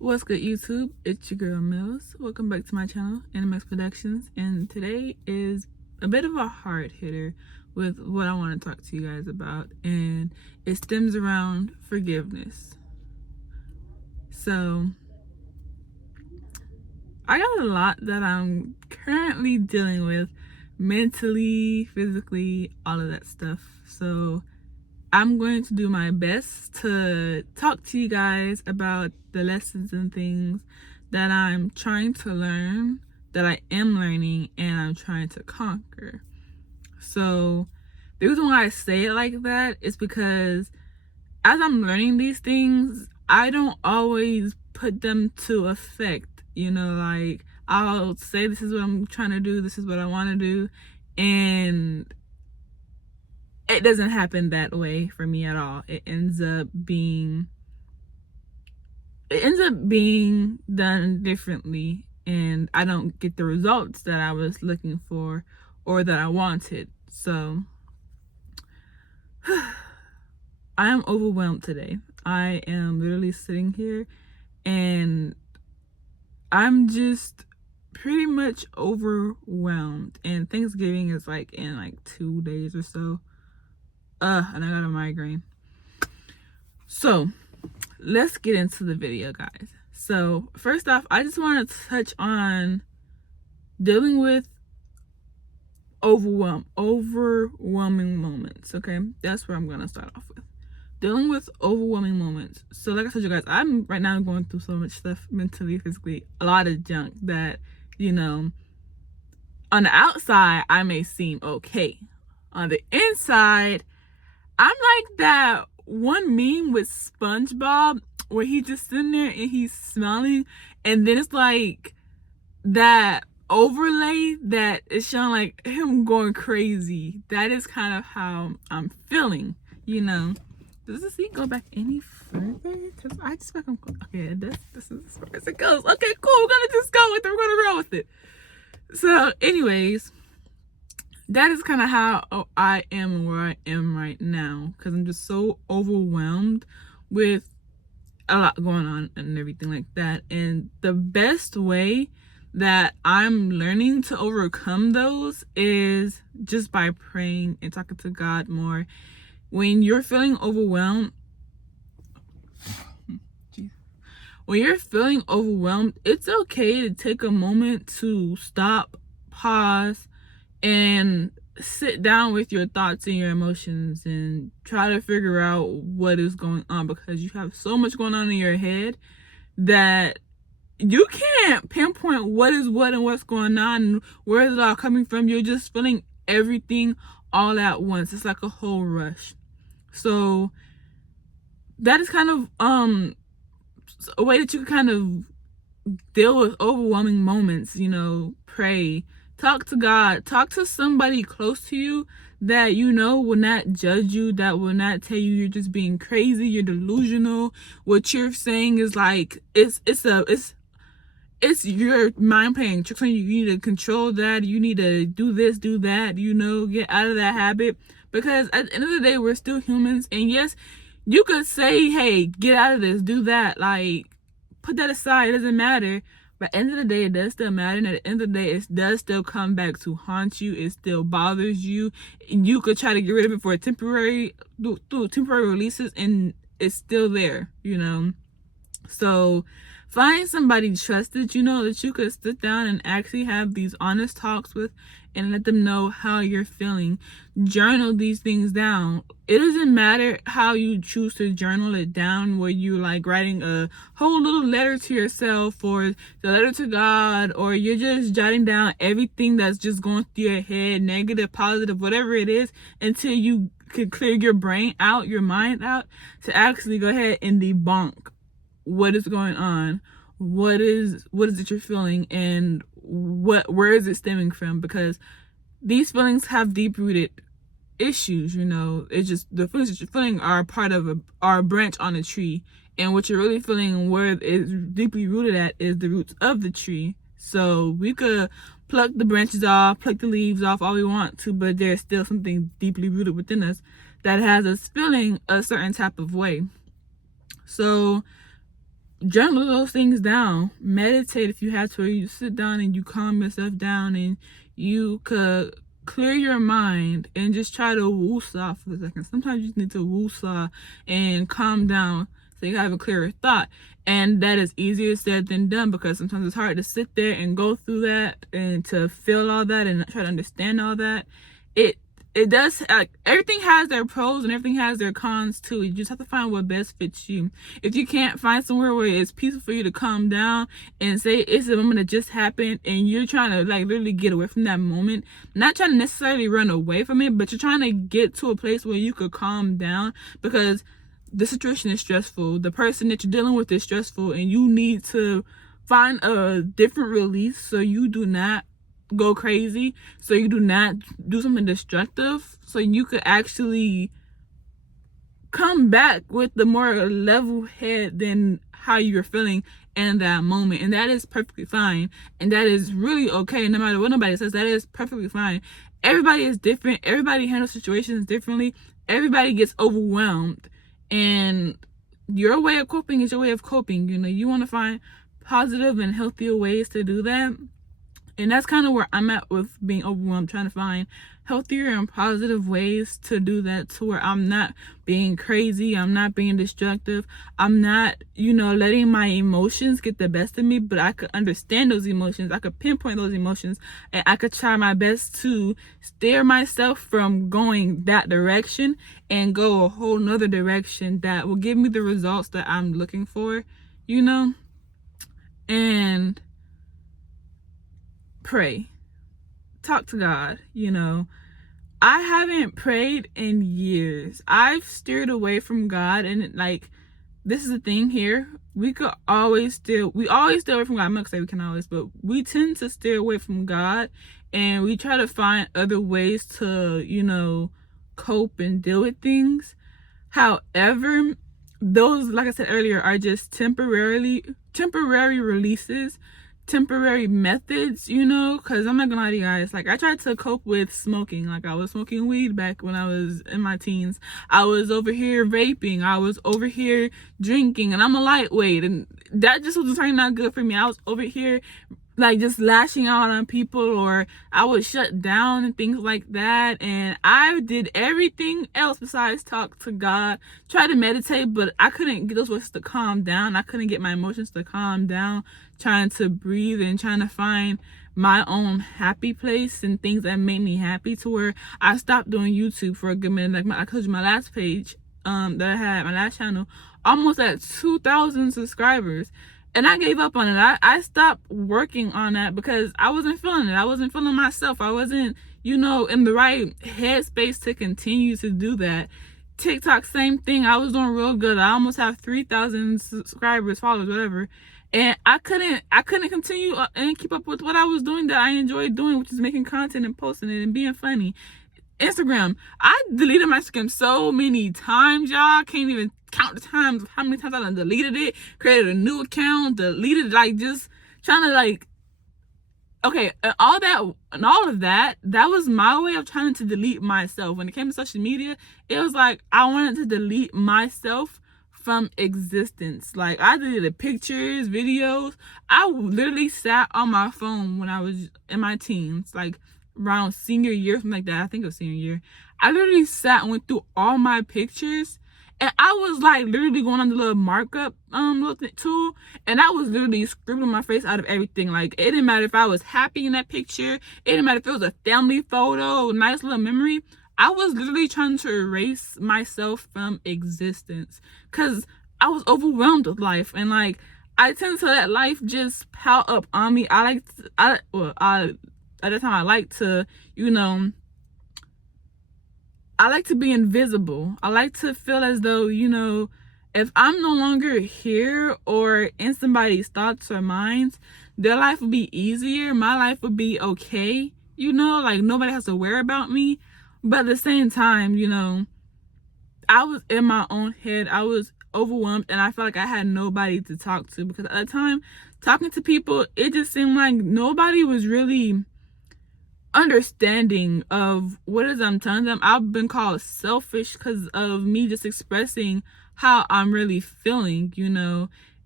What's good, YouTube? It's your girl Millz. Welcome back to my channel, NMX Productions, and today is a bit of a hard hitter with what I want to talk to you guys about, and it stems around forgiveness. So, I got a lot that I'm currently dealing with mentally, physically, all of that stuff. So, I'm going to do my best to talk to you guys about the lessons and things that I'm trying to learn, that I am learning, and I'm trying to conquer. So the reason why I say it like that is because as I'm learning these things, I don't always put them to effect. Like I'll say this is what I'm trying to do, this is what I want to do, and it doesn't happen that way for me at all. It ends up being done differently, and I don't get the results that I was looking for or that I wanted. So I am overwhelmed today. I am literally sitting here and I'm just pretty much overwhelmed, and Thanksgiving is like in like 2 days or so. And I got a migraine. So let's get into the video, guys. So first off, I just want to touch on dealing with overwhelming moments. Okay, that's where I'm gonna start off with dealing with overwhelming moments. So like I told you guys, I'm right now going through so much stuff mentally, physically, a lot of junk that on the outside I may seem okay. On the inside, I'm like that one meme with SpongeBob where he's just sitting there and he's smiling, and then it's like that overlay that is showing like him going crazy. That is kind of how I'm feeling. Does this scene go back any further? Because I just fucking okay. This is as far as it goes. Okay, cool. We're gonna just go with it. We're gonna roll with it. So, anyways, that is kind of how I am and where I am right now, because I'm just so overwhelmed with a lot going on and everything like that. And the best way that I'm learning to overcome those is just by praying and talking to God more. When you're feeling overwhelmed, it's okay to take a moment to stop, pause, and sit down with your thoughts and your emotions and try to figure out what is going on, because you have so much going on in your head that you can't pinpoint what is what and what's going on and where is it all coming from. You're just feeling everything all at once. It's like a whole rush. So that is kind of a way that you kind of deal with overwhelming moments. Pray, talk to God, talk to somebody close to you that will not judge you, that will not tell you you're just being crazy, you're delusional. What you're saying is like it's your mind playing tricks on you. You need to control that. You need to do this, do that, get out of that habit. Because at the end of the day, we're still humans. And yes, you could say, hey, get out of this, do that. Like, put that aside. It doesn't matter. But at the end of the day, it does still matter. And at the end of the day, it does still come back to haunt you. It still bothers you. And you could try to get rid of it for a temporary releases, and it's still there, So find somebody trusted, that you could sit down and actually have these honest talks with and let them know how you're feeling. Journal these things down. It doesn't matter how you choose to journal it down, where you're like writing a whole little letter to yourself or the letter to God, or you're just jotting down everything that's just going through your head, negative, positive, whatever it is, until you can clear your brain out, your mind out, to actually go ahead and debunk what is going on, what is it you're feeling, and where is it stemming from. Because these feelings have deep-rooted issues. It's just the feelings that you're feeling are part of a branch on a tree, and what you're really feeling and where it's deeply rooted at is the roots of the tree. So we could pluck the branches off, pluck the leaves off all we want to, but there's still something deeply rooted within us that has us feeling a certain type of way. So journal those things down. Meditate if you have to, or you sit down and you calm yourself down and you could clear your mind and just try to woosah for a second. Sometimes you just need to woosah and calm down so you have a clearer thought. And that is easier said than done, because sometimes it's hard to sit there and go through that and to feel all that and try to understand all that. It does, everything has their pros and everything has their cons too. You just have to find what best fits you. If you can't find somewhere where it's peaceful for you to calm down and say it's a moment that just happened and you're trying to like literally get away from that moment, not trying to necessarily run away from it, but you're trying to get to a place where you could calm down, because the situation is stressful, the person that you're dealing with is stressful, and you need to find a different release so you do not go crazy, so you do not do something destructive, so you could actually come back with the more level head than how you're feeling in that moment. And that is perfectly fine, and that is really okay. No matter what nobody says, that is perfectly fine. Everybody is different, everybody handles situations differently, everybody gets overwhelmed, and your way of coping is your way of coping. You want to find positive and healthier ways to do that. And that's kind of where I'm at with being overwhelmed, trying to find healthier and positive ways to do that, to where I'm not being crazy, I'm not being destructive, I'm not, letting my emotions get the best of me, but I could understand those emotions, I could pinpoint those emotions, and I could try my best to steer myself from going that direction and go a whole nother direction that will give me the results that I'm looking for, and pray, talk to God. I haven't prayed in years. I've steered away from God, and this is the thing here. We always steer away from God. I'm not gonna say we can always, but we tend to steer away from God, and we try to find other ways to, cope and deal with things. However, those, like I said earlier, are just temporary releases, temporary methods, because I'm not gonna lie to you guys, I tried to cope with smoking. I was smoking weed back when I was in my teens. I was over here vaping, I was over here drinking, and I'm a lightweight, and that just was turning out good for me. I was over here just lashing out on people, or I would shut down and things like that, and I did everything else besides talk to God, try to meditate, but I couldn't get those voices to calm down. I couldn't get my emotions to calm down, trying to breathe and trying to find my own happy place and things that made me happy, to where I stopped doing YouTube for a good minute. I told you, my last page that I had, my last channel, almost at 2,000 subscribers. And I gave up on it. I stopped working on that because I wasn't feeling it. I wasn't feeling myself. I wasn't, in the right headspace to continue to do that. TikTok, same thing. I was doing real good. I almost have 3,000 subscribers, followers, whatever. And I couldn't continue and keep up with what I was doing that I enjoyed doing, which is making content and posting it and being funny. Instagram, I deleted my Instagram so many times, y'all. I can't even count the times, how many times I done deleted it, created a new account, deleted, just trying to okay, and all of that was my way of trying to delete myself. When it came to social media, it was I wanted to delete myself from existence. I deleted pictures, videos. I literally sat on my phone when I was in my teens, around senior year, something like that. I think it was senior year. I literally sat and went through all my pictures, and I was literally going on the little markup little tool, and I was literally scribbling my face out of everything. It didn't matter if I was happy in that picture, it didn't matter if it was a family photo, nice little memory. I was literally trying to erase myself from existence because I was overwhelmed with life, and I tend to let life just pile up on me. At the time, I like to, I like to be invisible. I like to feel as though, if I'm no longer here or in somebody's thoughts or minds, their life would be easier. My life would be okay. Nobody has to worry about me. But at the same time, I was in my own head. I was overwhelmed, and I felt like I had nobody to talk to, because at the time, talking to people, it just seemed like nobody was really understanding of what it is I'm telling them. I've been called selfish because of me just expressing how I'm really feeling,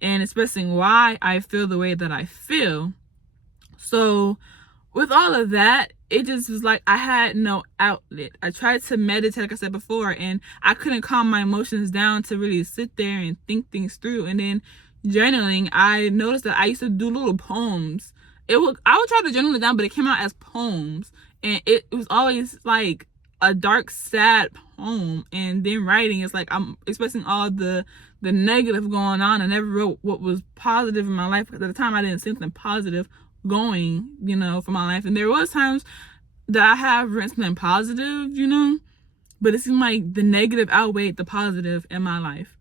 and expressing why I feel the way that I feel. So with all of that, it just was like I had no outlet. I tried to meditate, like I said before, and I couldn't calm my emotions down to really sit there and think things through. And then journaling, I noticed that I used to do little poems. I would try to journal it down, but it came out as poems, and it was always like a dark, sad poem. And then writing is like I'm expressing all the negative going on. I never wrote what was positive in my life, because at the time I didn't see something positive going, for my life. And there was times that I have written something positive, but it seemed like the negative outweighed the positive in my life.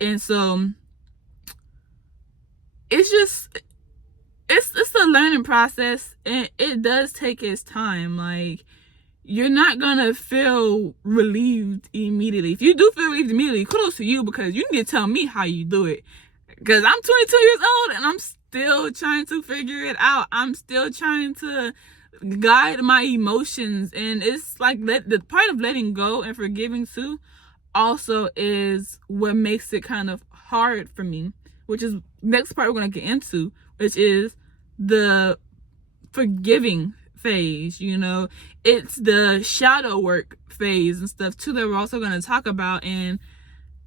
And so it's a learning process, and it does take its time. Like, you're not gonna feel relieved immediately. If you do feel relieved immediately, kudos to you, because you need to tell me how you do it, because I'm 22 years old and I'm still trying to figure it out. I'm still trying to guide my emotions, and it's like the part of letting go and forgiving too also is what makes it kind of hard for me, which is next part we're going to get into, which is the forgiving phase. It's the shadow work phase and stuff too that we're also going to talk about. And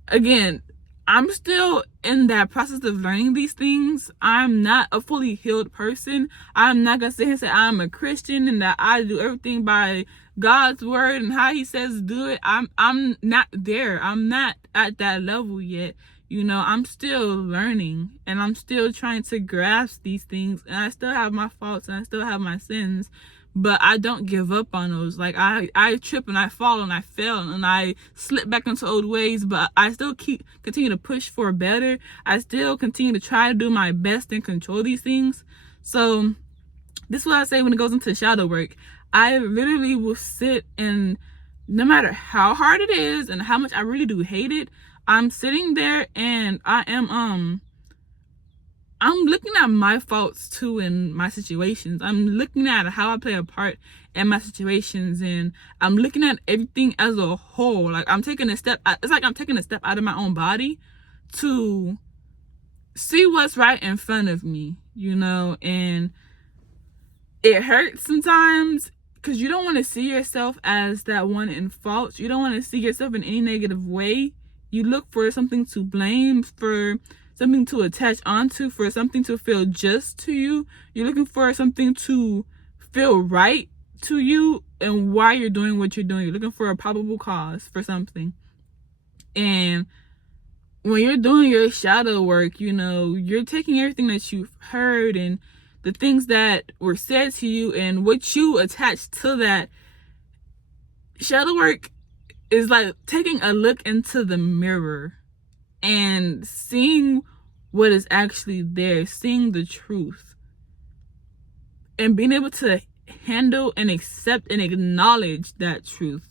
again, I'm still in that process of learning these things. I'm not a fully healed person. I'm not going to sit here and say I'm a Christian and that I do everything by God's word and how he says to do it. I'm not there. I'm not at that level yet. I'm still learning, and I'm still trying to grasp these things, and I still have my faults and I still have my sins. But I don't give up on those. Like, I trip and I fall and I fail and I slip back into old ways, but I still continue to push for better. I still continue to try to do my best and control these things. So this is what I say when it goes into shadow work. I literally will sit, and no matter how hard it is and how much I really do hate it, I'm sitting there and I'm looking at my faults too in my situations. I'm looking at how I play a part in my situations, and I'm looking at everything as a whole. Like, I'm taking a step. It's like I'm taking a step out of my own body to see what's right in front of me, and it hurts sometimes because you don't want to see yourself as that one in fault. You don't want to see yourself in any negative way. You look for something to blame, for something to attach onto, for something to feel just to you. You're looking for something to feel right to you and why you're doing what you're doing. You're looking for a probable cause for something. And when you're doing your shadow work, you're taking everything that you've heard and the things that were said to you and what you attach to that. Shadow work is like taking a look into the mirror and seeing what is actually there, seeing the truth, and being able to handle and accept and acknowledge that truth,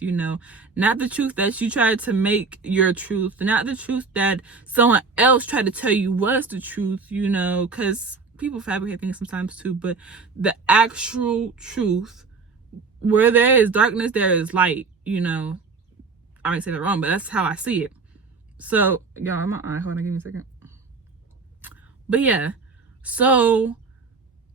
not the truth that you tried to make your truth, not the truth that someone else tried to tell you was the truth, because people fabricate things sometimes too, but the actual truth, where there is darkness, there is light, I might say that wrong, but that's how I see it. So, y'all, I'm hold on, give me a second. But yeah, so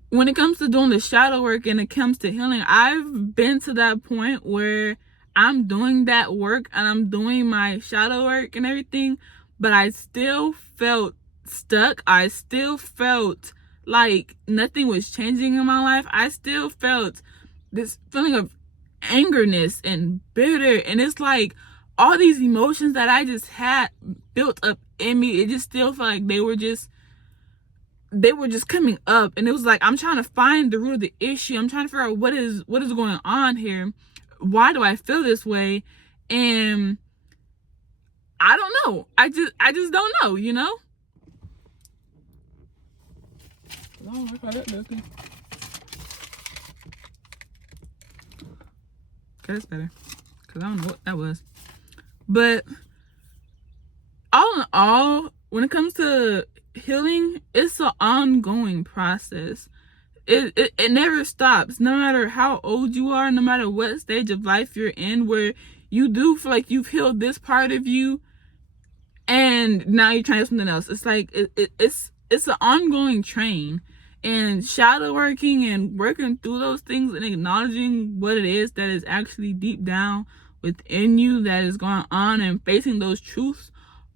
when it comes to doing the shadow work and it comes to healing, I've been to that point where I'm doing that work and I'm doing my shadow work and everything, but I still felt stuck. I still felt like nothing was changing in my life. I still felt this feeling of angerness and bitter, and it's like all these emotions that I just had built up in me, it just still felt like they were just coming up. And it was like I'm trying to find the root of the issue. I'm trying to figure out what is going on here. Why do I feel this way? And I don't know. I just don't know, I don't know if I got nothing. Okay, that's better, because I don't know what that was. But all in all, when it comes to healing, it's an ongoing process. It never stops. No matter how old you are, no matter what stage of life you're in, where you do feel like you've healed this part of you, and now you're trying to do something else. It's like it's an ongoing train, and shadow working and working through those things and acknowledging what it is that is actually deep down within you that is going on, and facing those truths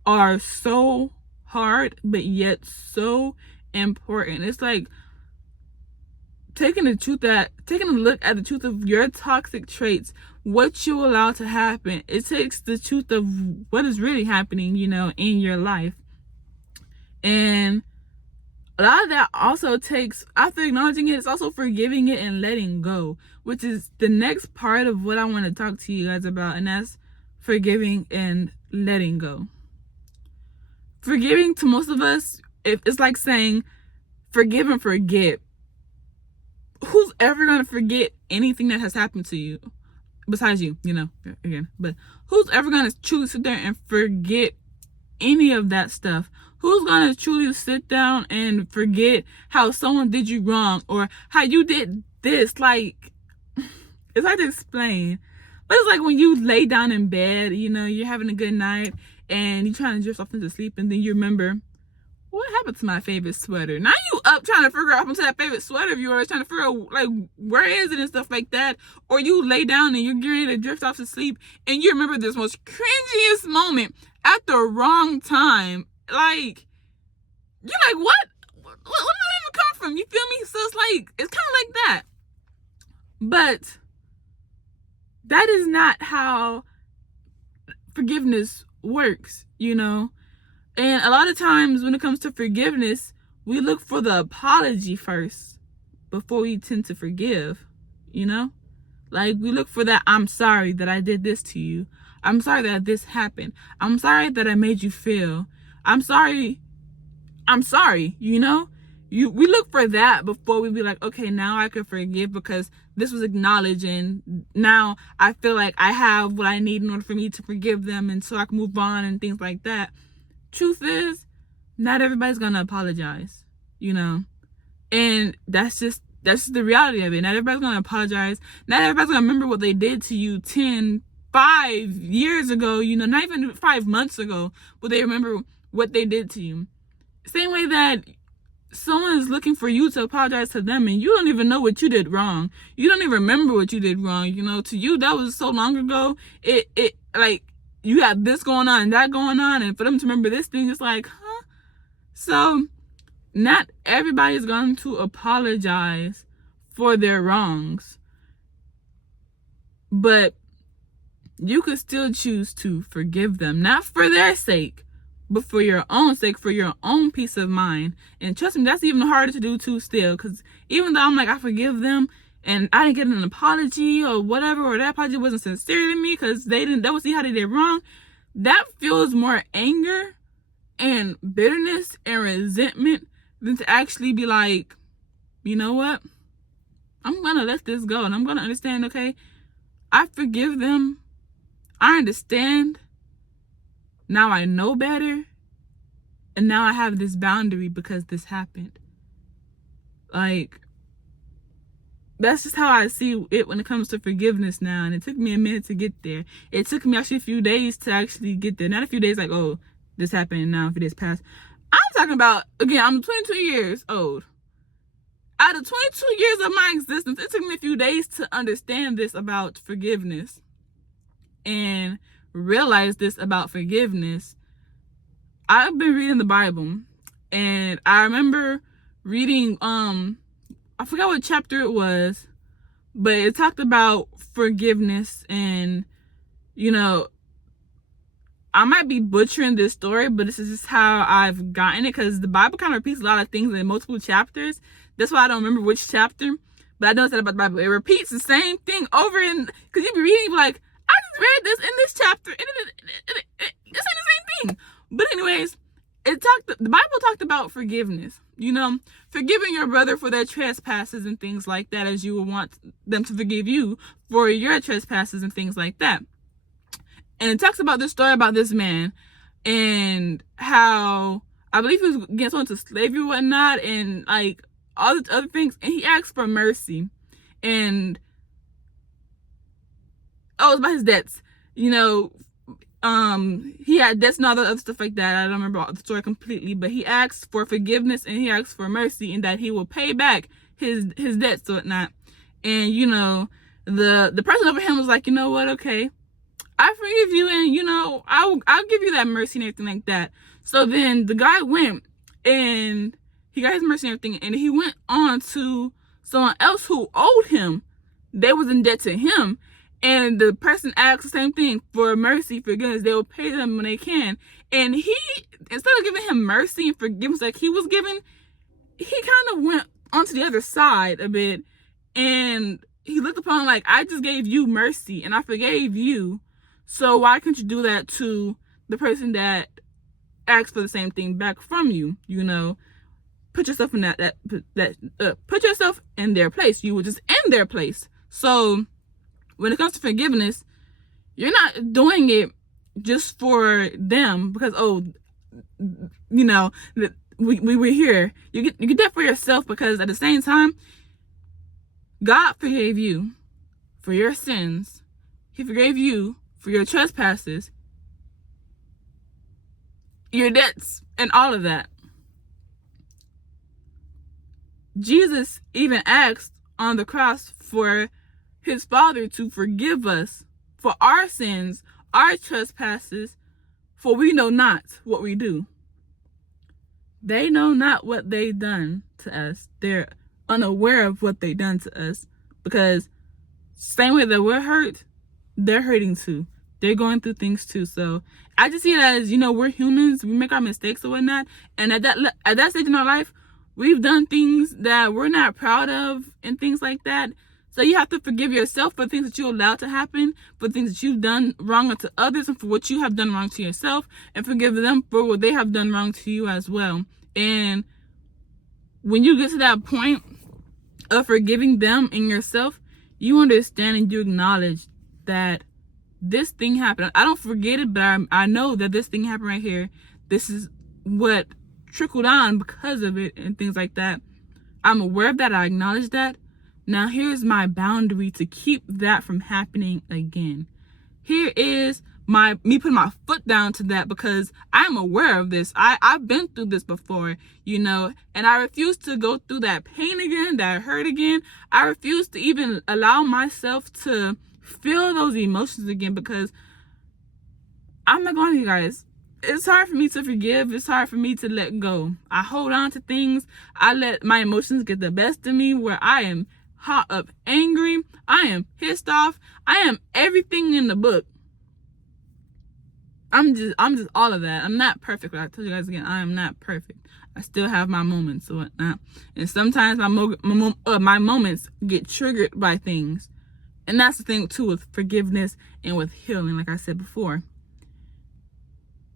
are so hard but yet so important. It's like taking a look at the truth of your toxic traits, what you allow to happen. It takes the truth of what is really happening, in your life. And a lot of that also takes, after acknowledging it, it's also forgiving it and letting go, which is the next part of what I want to talk to you guys about, and that's forgiving and letting go. Forgiving, to most of us, it's like saying forgive and forget. Who's ever going to forget anything that has happened to you besides you, again, but who's ever going to truly sit there and forget any of that stuff? Who's going to truly sit down and forget how someone did you wrong, or how you did this? Like, it's hard to explain, but it's like when you lay down in bed, you're having a good night and you're trying to drift off into sleep, and then you remember, what happened to my favorite sweater? Now you up trying to figure out into that favorite sweater of yours, trying to figure out, like, where is it and stuff like that. Or you lay down and you're getting ready to drift off to sleep, and you remember this most cringiest moment at the wrong time. Like, you're like, what? Where did that even come from? You feel me? So it's like, it's kind of like that. But that is not how forgiveness works, And a lot of times when it comes to forgiveness, we look for the apology first before we tend to forgive, Like, we look for that, I'm sorry that I did this to you. I'm sorry that this happened. I'm sorry that I made you feel. I'm sorry, We look for that before we be like, okay, now I can forgive because this was acknowledged, and now I feel like I have what I need in order for me to forgive them, and so I can move on and things like that. Truth is, not everybody's gonna apologize, and that's just the reality of it. Not everybody's gonna apologize. Not everybody's gonna remember what they did to you 5 years ago, not even 5 months ago, but they remember what they did to you. Same way that someone is looking for you to apologize to them, and you don't even know what you did wrong. You don't even remember what you did wrong. To you, that was so long ago. It like, you got this going on and that going on, and for them to remember this thing, it's like, huh? So not everybody is going to apologize for their wrongs, but you could still choose to forgive them, not for their sake, but for your own sake, for your own peace of mind. And trust me, that's even harder to do too still, because even though I'm like, I forgive them, and I didn't get an apology or whatever, or that apology wasn't sincere to me because they don't see how they did wrong, that feels more anger and bitterness and resentment than to actually be like, you know what? I'm going to let this go, and I'm going to understand, okay, I forgive them. I understand. Now I know better. And now I have this boundary because this happened. Like, that's just how I see it when it comes to forgiveness now. And it took me a minute to get there. It took me actually a few days to actually get there. Not a few days like, oh, this happened and now a few days passed. I'm talking about, again, I'm 22 years old. Out of 22 years of my existence, it took me a few days to understand this about forgiveness and realize this about forgiveness. I've been reading the Bible, and I remember reading, I forgot what chapter it was, but it talked about forgiveness, and, I might be butchering this story, but this is just how I've gotten it, because the Bible kind of repeats a lot of things in multiple chapters. That's why I don't remember which chapter, but I know that about the Bible. It repeats the same thing over, and because you be reading, you be like, I just read this in this chapter, and this ain't the same thing. But anyways, the Bible talked about forgiveness, forgiving your brother for their trespasses and things like that, as you would want them to forgive you for your trespasses and things like that. And it talks about this story about this man and how, I believe he was getting sold into slavery or whatnot, and like all the other things, and he asked for mercy. And it was about his debts, he had debts and all the other stuff like that. I don't remember the story completely, but he asked for forgiveness and he asked for mercy, and that he will pay back his debts or whatnot. And you know, the person over him was like, you know what, okay, I forgive you, and you know, I'll give you that mercy and everything like that. So then the guy went and he got his mercy and everything, and he went on to someone else who owed him. They was in debt to him, and the person asked the same thing for mercy, forgiveness. They will pay them when they can. And he, instead of giving him mercy and forgiveness like he was giving, he kind of went onto the other side a bit, and he looked upon like, I just gave you mercy and I forgave you, so why can't you do that to the person that asked for the same thing back from you? You know, put yourself in put yourself in their place. You were just in their place. So when it comes to forgiveness, you're not doing it just for them because, oh, you know, we were here. You get that for yourself, because at the same time, God forgave you for your sins. He forgave you for your trespasses, your debts, and all of that. Jesus even asked on the cross for his Father to forgive us for our sins, our trespasses, for we know not what we do. They know not what they done to us. They're unaware of what they done to us, because same way that we're hurt, they're hurting too. They're going through things too. So I just see it as, you know, we're humans. We make our mistakes or whatnot. And at that stage in our life, we've done things that we're not proud of and things like that. So you have to forgive yourself for things that you allowed to happen, for things that you've done wrong to others, and for what you have done wrong to yourself, and forgive them for what they have done wrong to you as well. And when you get to that point of forgiving them and yourself, you understand and you acknowledge that this thing happened. I don't forget it, but I know that this thing happened right here. This is what trickled on because of it and things like that. I'm aware of that. I acknowledge that. Now here's my boundary to keep that from happening again. Here is me putting my foot down to that, because I'm aware of this. I've been through this before, you know, and I refuse to go through that pain again, that hurt again. I refuse to even allow myself to feel those emotions again, because I'm not going to, you guys. It's hard for me to forgive. It's hard for me to let go. I hold on to things. I let my emotions get the best of me, where I am hot up angry. I am pissed off. I am everything in the book. I'm just all of that. I'm not perfect. Like I told you guys again, I am not perfect. I still have my moments or whatnot. And sometimes my moments get triggered by things. And that's the thing too with forgiveness and with healing, like I said before.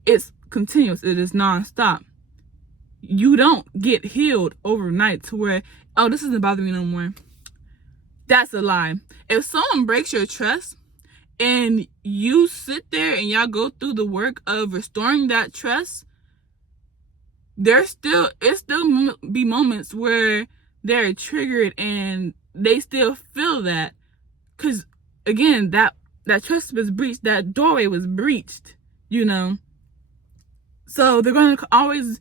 It's continuous. It is nonstop. You don't get healed overnight to where, oh, this doesn't bother me no more. That's a lie. If someone breaks your trust and you sit there and y'all go through the work of restoring that trust, it still be moments where they're triggered and they still feel that. Because, again, that trust was breached. That doorway was breached, you know. So they're going to always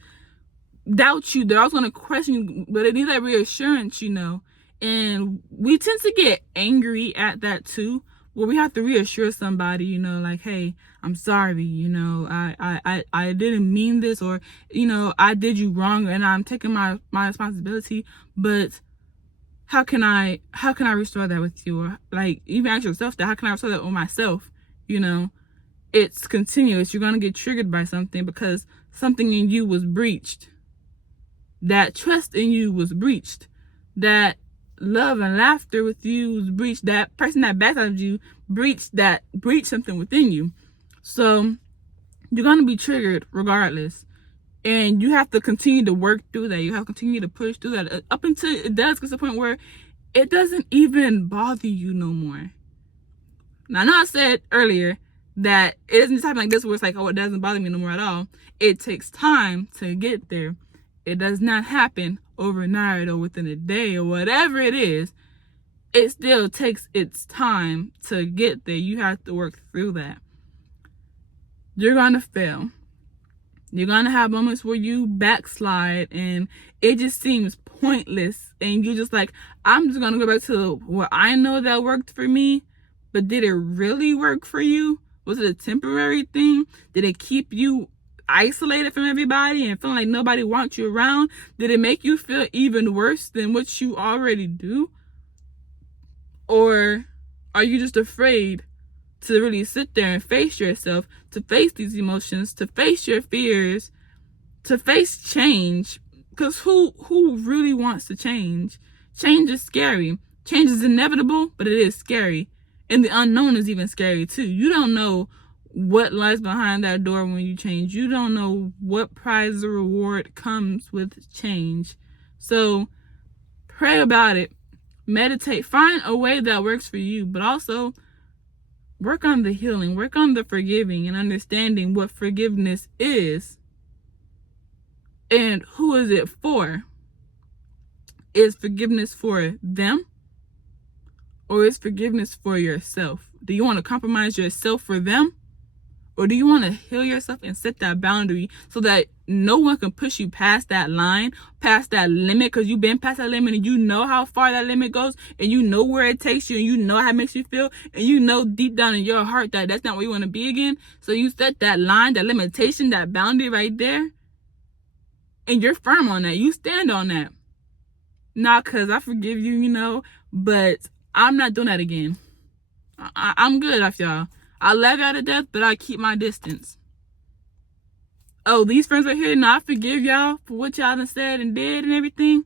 doubt you. They're always going to question you. But they need that reassurance, you know. And we tend to get angry at that too, where we have to reassure somebody, you know, like, hey, I'm sorry, you know, I didn't mean this, or, you know, I did you wrong and I'm taking my responsibility, but how can I restore that with you? Or like, even ask yourself that, how can I restore that with myself? You know, it's continuous. You're going to get triggered by something because something in you was breached. That trust in you was breached. That love and laughter with you was breached. That person that backstabbed you breached something within you. So you're going to be triggered regardless. And you have to continue to work through that. You have to continue to push through that up until it does get to the point where it doesn't even bother you no more. Now, I know I said earlier that it doesn't just happen like this where it's like, oh, it doesn't bother me no more at all. It takes time to get there. It does not happen overnight or within a day or whatever it is. It still takes its time to get there. You have to work through that. You're gonna fail. You're gonna have moments where you backslide and it just seems pointless, and you just like, I'm just gonna go back to what I know that worked for me. But did it really work for you? Was it a temporary thing? Did it keep you isolated from everybody and feeling like nobody wants you around? Did it make you feel even worse than what you already do? Or are you just afraid to really sit there and face yourself, to face these emotions, to face your fears, to face change? Because who really wants to change? Change is scary. Change is inevitable, but it is scary. And the unknown is even scary too. You don't know what lies behind that door when you change. You don't know what prize or reward comes with change. So pray about it. Meditate. Find a way that works for you, but also work on the healing. Work on the forgiving and understanding what forgiveness is and who is it for. Is forgiveness for them? Or is forgiveness for yourself? Do you want to compromise yourself for them? Or do you want to heal yourself and set that boundary so that no one can push you past that line, past that limit? Because you've been past that limit and you know how far that limit goes, and you know where it takes you, and you know how it makes you feel, and you know deep down in your heart that that's not where you want to be again. So you set that line, that limitation, that boundary right there, and you're firm on that. You stand on that. Not because I forgive you, but I'm not doing that again. I'm good off y'all. I love y'all to death, but I keep my distance. Oh, these friends right here, I forgive y'all for what y'all done said and did and everything,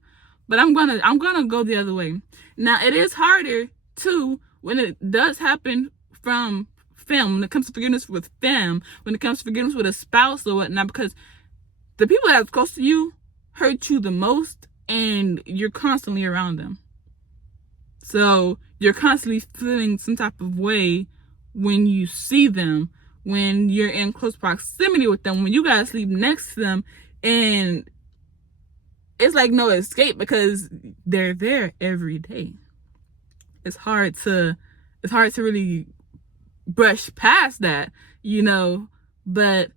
but I'm gonna go the other way. Now, it is harder too when it does happen from fam, when it comes to forgiveness with fam, when it comes to forgiveness with a spouse or whatnot, because the people that's close to you hurt you the most, and you're constantly around them. So you're constantly feeling some type of way when you see them, when you're in close proximity with them, when you gotta sleep next to them, and it's like no escape because they're there every day. It's hard to really brush past that, but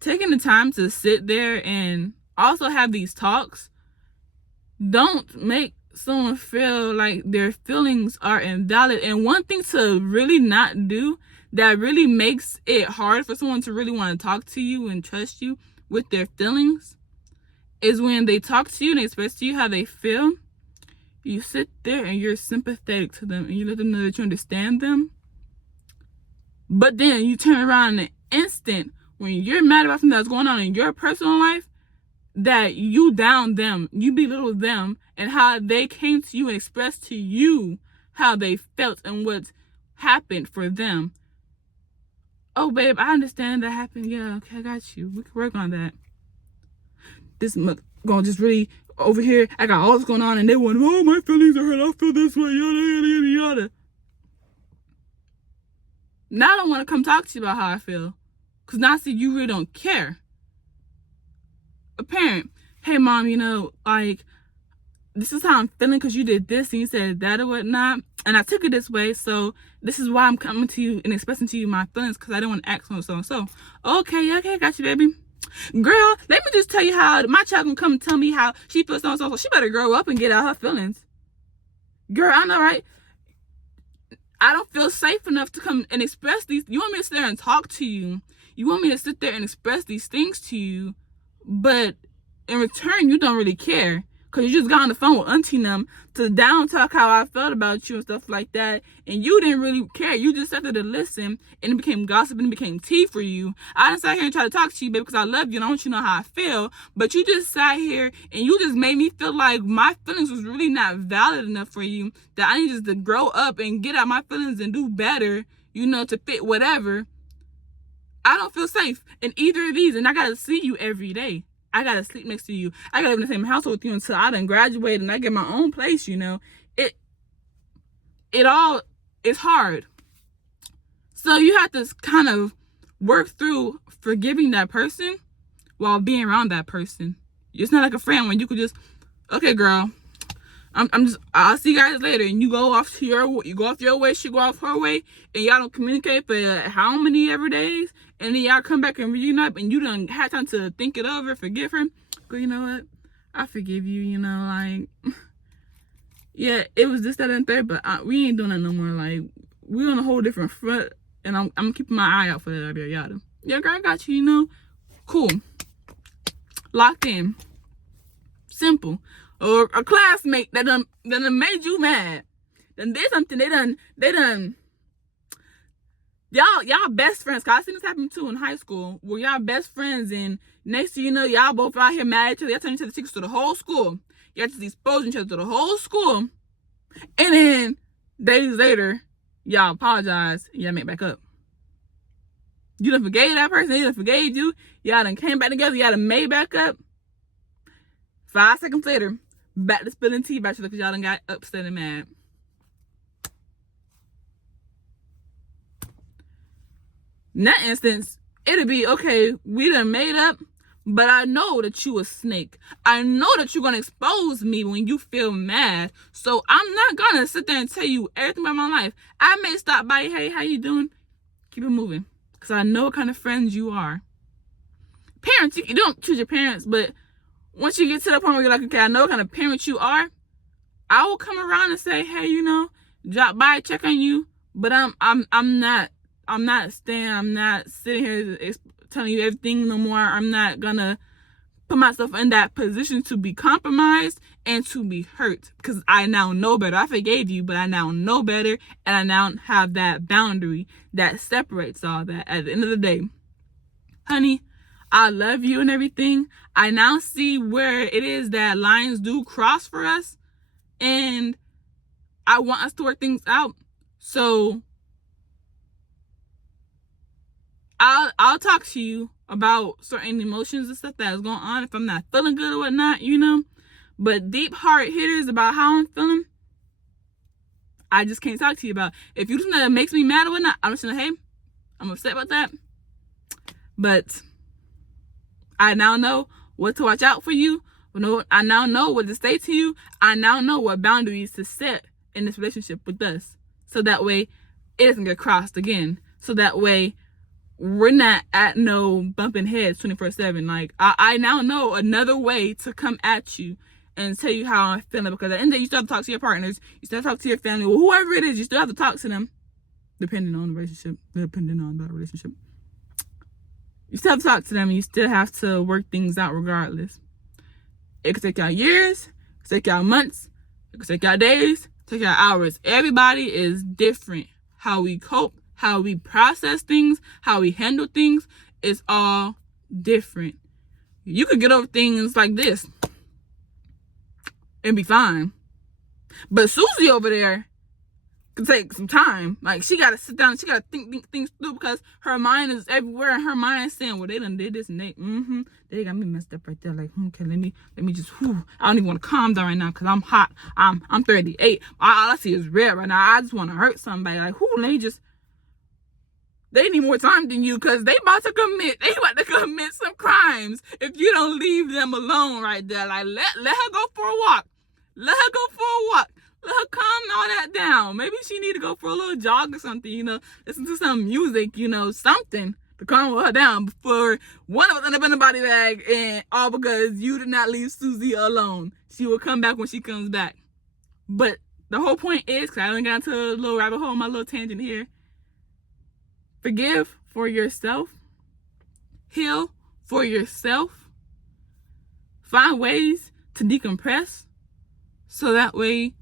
taking the time to sit there and also have these talks, don't make someone feel like their feelings are invalid. And one thing to really not do that really makes it hard for someone to really want to talk to you and trust you with their feelings is when they talk to you and they express to you how they feel. You sit there and you're sympathetic to them and you let them know that you understand them. But then you turn around in an instant when you're mad about something that's going on in your personal life, that you down them, you belittle them and how they came to you and expressed to you how they felt and what happened for them. Oh, babe, I understand that happened. Yeah, okay, I got you. We can work on that. This gonna just really over here, I got all this going on and they want, oh, my feelings are hurt, I feel this way, yada, yada, yada, yada. Now I don't want to come talk to you about how I feel. Because now I see you really don't care. A parent, hey mom, like, this is how I'm feeling because you did this and you said that or whatnot, and I took it this way, so this is why I'm coming to you and expressing to you my feelings, because I didn't want to act so and so. Okay, got you, baby. Girl, let me just tell you how my child can come and tell me how she feels so and so. She better grow up and get out her feelings. Girl, I know, right? I don't feel safe enough to come and express these. You want me to sit there and talk to you. You want me to sit there and express these things to you. But in return, you don't really care. Because you just got on the phone with auntie and them to down talk how I felt about you and stuff like that. And you didn't really care. You just sat there to listen. And it became gossip and it became tea for you. I didn't sit here and try to talk to you, baby, because I love you and I want you to know how I feel. But you just sat here and you just made me feel like my feelings was really not valid enough for you. That I need just to grow up and get out my feelings and do better, to fit whatever. I don't feel safe in either of these. And I got to see you every day. I gotta sleep next to you. I gotta live in the same household with you until I done graduate and I get my own place, It all is hard. So you have to kind of work through forgiving that person while being around that person. It's not like a friend when you could just, okay, girl, I'll see you guys later, and you go off your way, she go off her way, and y'all don't communicate for how many ever days, and then y'all come back and reunite, and you done had time to think it over, forgive her. But you know what? I forgive you. You know, like, yeah, it was this, that, and third, but we ain't doing that no more. Like, we on a whole different front, and I'm keeping my eye out for that, yada yada. Yeah, girl, I got you. You know, cool, locked in, simple. Or a classmate that done made you mad, then did something, they done y'all best friends. Cause I seen this happen too in high school, where y'all best friends, and next thing you know, y'all both out here mad at each other. Y'all turn each other secrets to the whole school. Y'all just exposing each other to the whole school, and then days later, y'all apologize and y'all make back up. You done forgave that person, they done forgave you. Y'all done came back together. Y'all done made back up. 5 seconds later, back to spilling tea about you because y'all done got upset and mad. In that instance, it'll be, okay, we done made up, but I know that you a snake. I know that you're going to expose me when you feel mad. So I'm not going to sit there and tell you everything about my life. I may stop by, hey, how you doing? Keep it moving. Because I know what kind of friends you are. Parents, you don't choose your parents, but once you get to the point where you're like, okay, I know what kind of parent you are, I will come around and say, hey, you know, drop by, check on you. But I'm not sitting here telling you everything no more. I'm not gonna put myself in that position to be compromised and to be hurt, because I now know better. I forgave you, but I now know better, and I now have that boundary that separates all that. At the end of the day, honey, I love you and everything. I now see where it is that lines do cross for us, and I want us to work things out. So I'll talk to you about certain emotions and stuff that is going on if I'm not feeling good or whatnot, you know. But deep heart hitters about how I'm feeling, I just can't talk to you about. If you do something that makes me mad or whatnot, I'm just gonna, hey, I'm upset about that. But I now know what to watch out for you. I now know what to say to you. I now know what boundaries to set in this relationship with us. So that way it doesn't get crossed again. So that way we're not at no bumping heads 24/7. Like, I now know another way to come at you and tell you how I'm feeling. Because at the end of the day, you still have to talk to your partners. You still have to talk to your family. Or whoever it is, you still have to talk to them. Depending on the relationship. You still have to talk to them, and you still have to work things out regardless. It could take y'all years, it could take y'all months, it could take y'all days, it could take y'all hours. Everybody is different. How we cope, how we process things, how we handle things is all different. You could get over things like this and be fine. But Susie over there could take some time. Like, she gotta sit down, she gotta think things through, because her mind is everywhere, and her mind is saying, well, they done did this and they got me messed up right there. Like, okay, let me just I don't even want to calm down right now because I'm hot. I'm 38. All I see is red right now. I just want to hurt somebody. Like, they need more time than you, because they about to commit some crimes if you don't leave them alone right there. Like, let her go for a walk. Let her go for a walk. Let her calm all that down. Maybe she need to go for a little jog or something, you know. Listen to some music, you know, something to calm her down before one of us end up in a body bag, and all because you did not leave Susie alone. She will come back when she comes back. But the whole point is, because I done got into a little rabbit hole, my little tangent here. Forgive for yourself. Heal for yourself. Find ways to decompress, so that way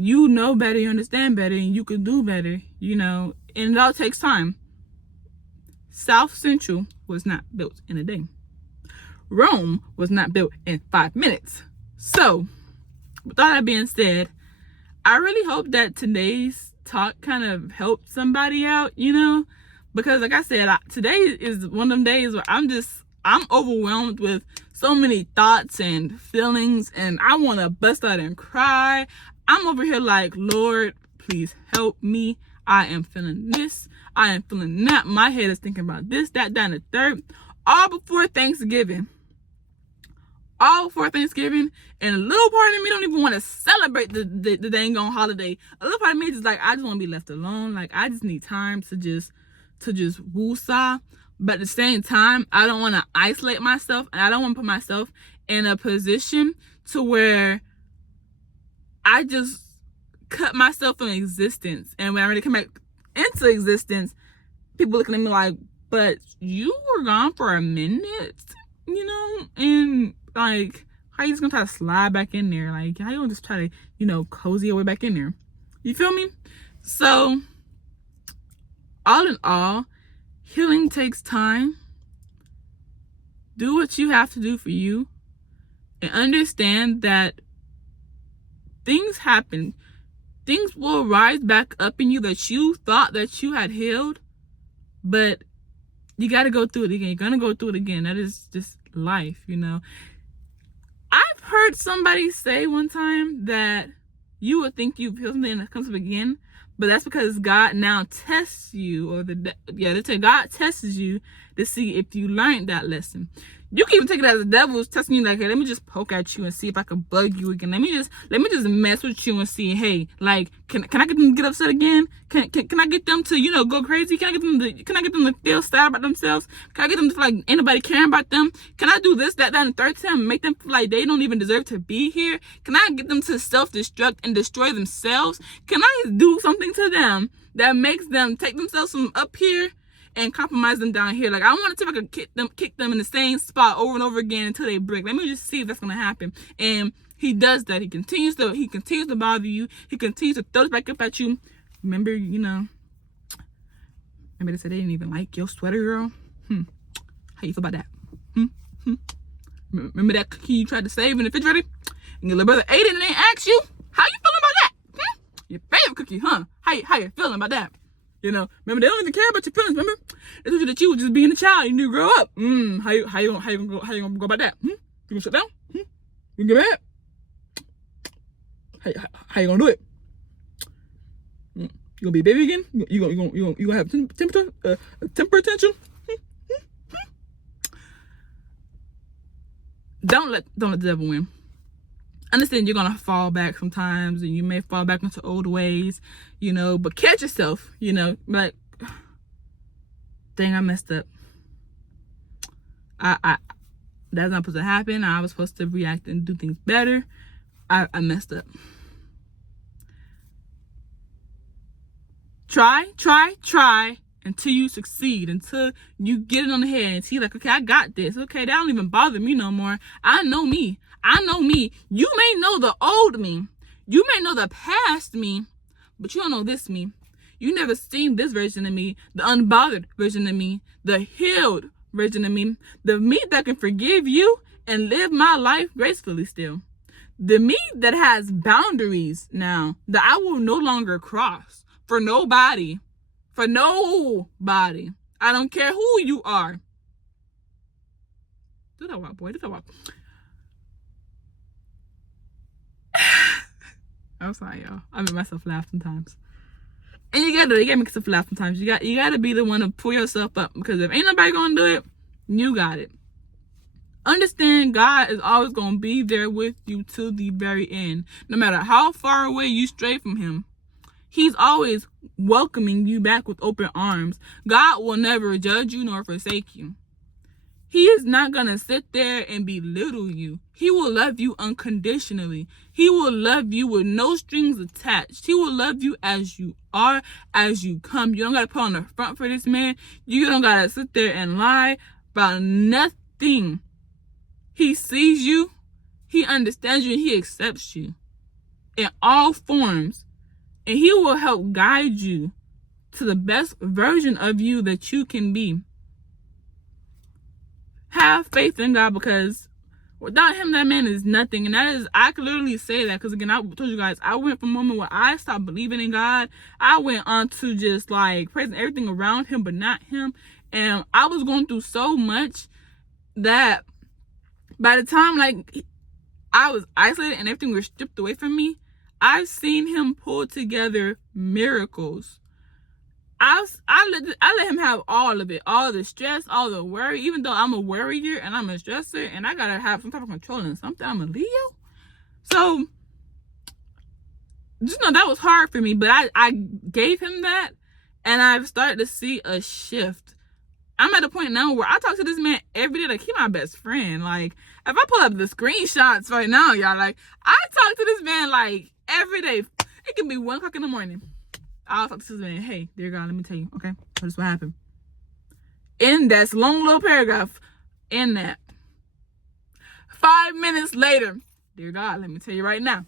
you know better, you understand better, and you can do better, you know. And it all takes time. South Central was not built in a day. Rome was not built in 5 minutes. So, with all that being said, I really hope that today's talk kind of helped somebody out, you know. Because like I said, today is one of them days where I'm overwhelmed with so many thoughts and feelings, and I want to bust out and cry. I'm over here like, Lord, please help me. I am feeling this. I am feeling that. My head is thinking about this, that, and the third. All before Thanksgiving. all for Thanksgiving, and a little part of me don't even want to celebrate the dang on holiday. A little part of me is just like, I just want to be left alone. Like, I just need time to just woosah. But at the same time, I don't want to isolate myself, and I don't want to put myself in a position to where I just cut myself from existence. And when I really come back into existence, people looking at me like, but you were gone for a minute, you know? And like, how you just gonna try to slide back in there? Like, how you gonna just try to, cozy your way back in there? You feel me? So, all in all, healing takes time. Do what you have to do for you. And understand that things happen. Things will rise back up in you that you thought that you had healed. But you got to go through it again. You're going to go through it again. That is just life, I've heard somebody say one time that you would think you've healed something and it comes up again. But that's because God now tests you, they say God tests you to see if you learned that lesson. You can even take it as the devil is testing you, like, hey, let me just poke at you and see if I can bug you again. Let me just mess with you and see, hey, like, can I get them to get upset again? Can I get them to, go crazy? Can I get them to feel sad about themselves? Can I get them to feel like anybody caring about them? Can I do this, that, and the third time and make them feel like they don't even deserve to be here? Can I get them to self-destruct and destroy themselves? Can I do something to them that makes them take themselves from up here and compromise them down here? Like, I want to see if I could kick them in the same spot over and over again until they break. Let me just see if that's gonna happen. And he does that. He continues to bother you. He continues to throw it back up at you. Remember, remember they said they didn't even like your sweater, girl. How you feel about that? Remember that cookie you tried to save in the refrigerator, and your little brother ate it and they asked you, how you feeling about that? Your favorite cookie, huh? How you feeling about that? Remember, they don't even care about your feelings. Remember, they told you that you were just being a child. You need to grow up. How you gonna go about that? You gonna shut down? You gonna get mad? How you gonna do it? You gonna be a baby again? You gonna have temper tension? Don't let the devil win. Understand you're gonna fall back sometimes, and you may fall back into old ways, but catch yourself, like, dang, I messed up. I that's not supposed to happen. I was supposed to react and do things better. I messed up. Try until you succeed, until you get it on the head and see, like, okay, I got this. Okay, that don't even bother me no more. I know me. You may know the old me. You may know the past me, but you don't know this me. You never seen this version of me, the unbothered version of me, the healed version of me, the me that can forgive you and live my life gracefully still. The me that has boundaries now that I will no longer cross for nobody. For nobody. I don't care who you are. Do that walk, boy. Do that walk. I'm sorry, y'all. I make myself laugh sometimes. And you gotta make yourself laugh sometimes. You gotta be the one to pull yourself up, because if ain't nobody gonna do it, you got it. Understand, God is always gonna be there with you to the very end. No matter how far away you stray from him, he's always welcoming you back with open arms. God will never judge you nor forsake you. He is not going to sit there and belittle you. He will love you unconditionally. He will love you with no strings attached. He will love you as you are, as you come. You don't got to put on the front for this man. You don't got to sit there and lie about nothing. He sees you. He understands you, and he accepts you in all forms. And he will help guide you to the best version of you that you can be. Have faith in God, because without him, that man is nothing. And that is, I could literally say that, because again, I told you guys, I went from a moment where I stopped believing in God. I went on to just like praising everything around him, but not him. And I was going through so much that by the time like I was isolated and everything was stripped away from me, I've seen him pull together miracles I let him have all of it, all the stress, all the worry. Even though I'm a worrier and I'm a stressor, and I gotta have some type of control in something. I'm a Leo, so just know that was hard for me. But I gave him that, and I've started to see a shift. I'm at a point now where I talk to this man every day. Like, he's my best friend. Like, if I pull up the screenshots right now, y'all, like, I talk to this man like every day. It can be 1:00 in the morning. I'll talk to this man. Hey, dear God, let me tell you, okay? This is what happened. In that long little paragraph, in that, 5 minutes later, dear God, let me tell you right now.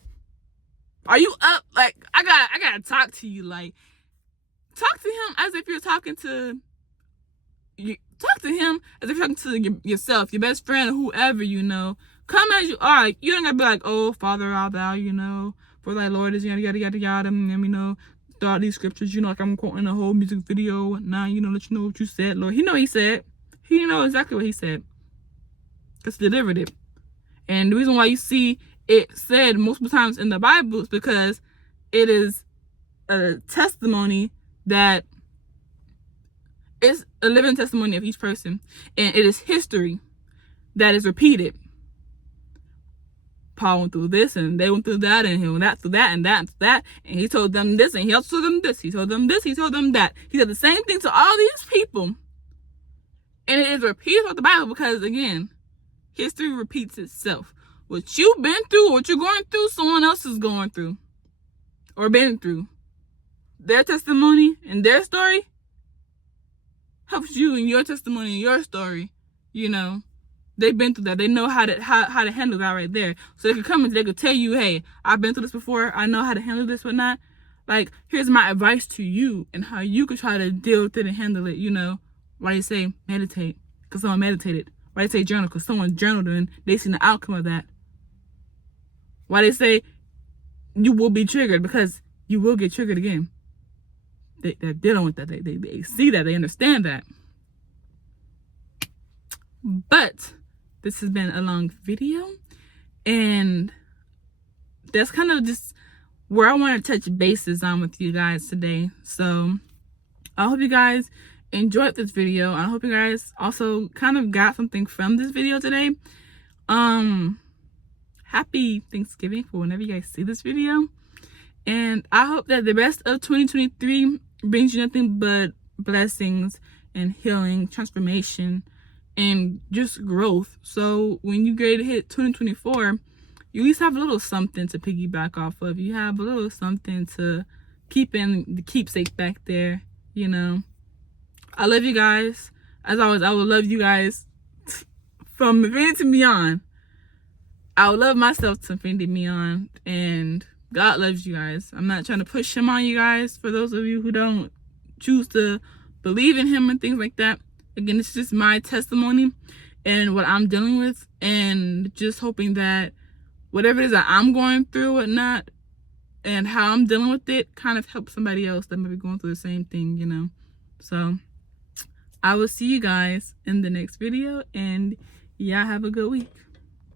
Are you up? Like, I gotta talk to you. Like, talk to him as if you're talking to you. Talk to him as if you're talking to yourself, your best friend, or whoever, you know. Come as you are. Like, you don't gotta be like, oh, Father, art thou, you know, for thy Lord is yada yada yada yada, and you know, throughout these scriptures, you know, like I'm quoting a whole music video. Now, you know, let you know what you said, Lord. He know what he said. He know exactly what he said. Because he delivered it. And the reason why you see it said multiple times in the Bible is because it is a testimony that is a living testimony of each person, and it is history that is repeated. Paul went through this, and they went through that, and he went that through that, and that, and that, and he told them this, and he also told them this, he told them this, he told them that. He said the same thing to all these people, and it is repeated throughout the Bible because, again, history repeats itself. What you've been through, what you're going through, someone else is going through or been through. Their testimony and their story helps you in your testimony and your story. You know, they've been through that. They know how to handle that right there. So they could come and they could tell you, hey, I've been through this before. I know how to handle this, whatnot. Like, here's my advice to you and how you could try to deal with it and handle it. You know, why they say meditate? Because someone meditated. Why they say journal? Because someone journaled and they seen the outcome of that. Why they say you will be triggered? Because you will get triggered again. They're dealing with that. They see that. They understand that. But this has been a long video, and that's kind of just where I want to touch bases on with you guys today. So I hope you guys enjoyed this video. I hope you guys also kind of got something from this video today. Happy Thanksgiving for whenever you guys see this video. And I hope that the rest of 2023 brings you nothing but blessings and healing, transformation, and just growth. So when you get to hit 2024, you at least have a little something to piggyback off of. You have a little something to keep in the keepsake back there, you know. I love you guys. As always, I will love you guys from infinity to beyond. I would love myself to infinity and beyond, and God loves you guys. I'm not trying to push him on you guys. For those of you who don't choose to believe in him and things like that, again, it's just my testimony and what I'm dealing with, and just hoping that whatever it is that I'm going through, whatnot, and how I'm dealing with it kind of helps somebody else that might be going through the same thing, you know. So I will see you guys in the next video, and yeah, have a good week.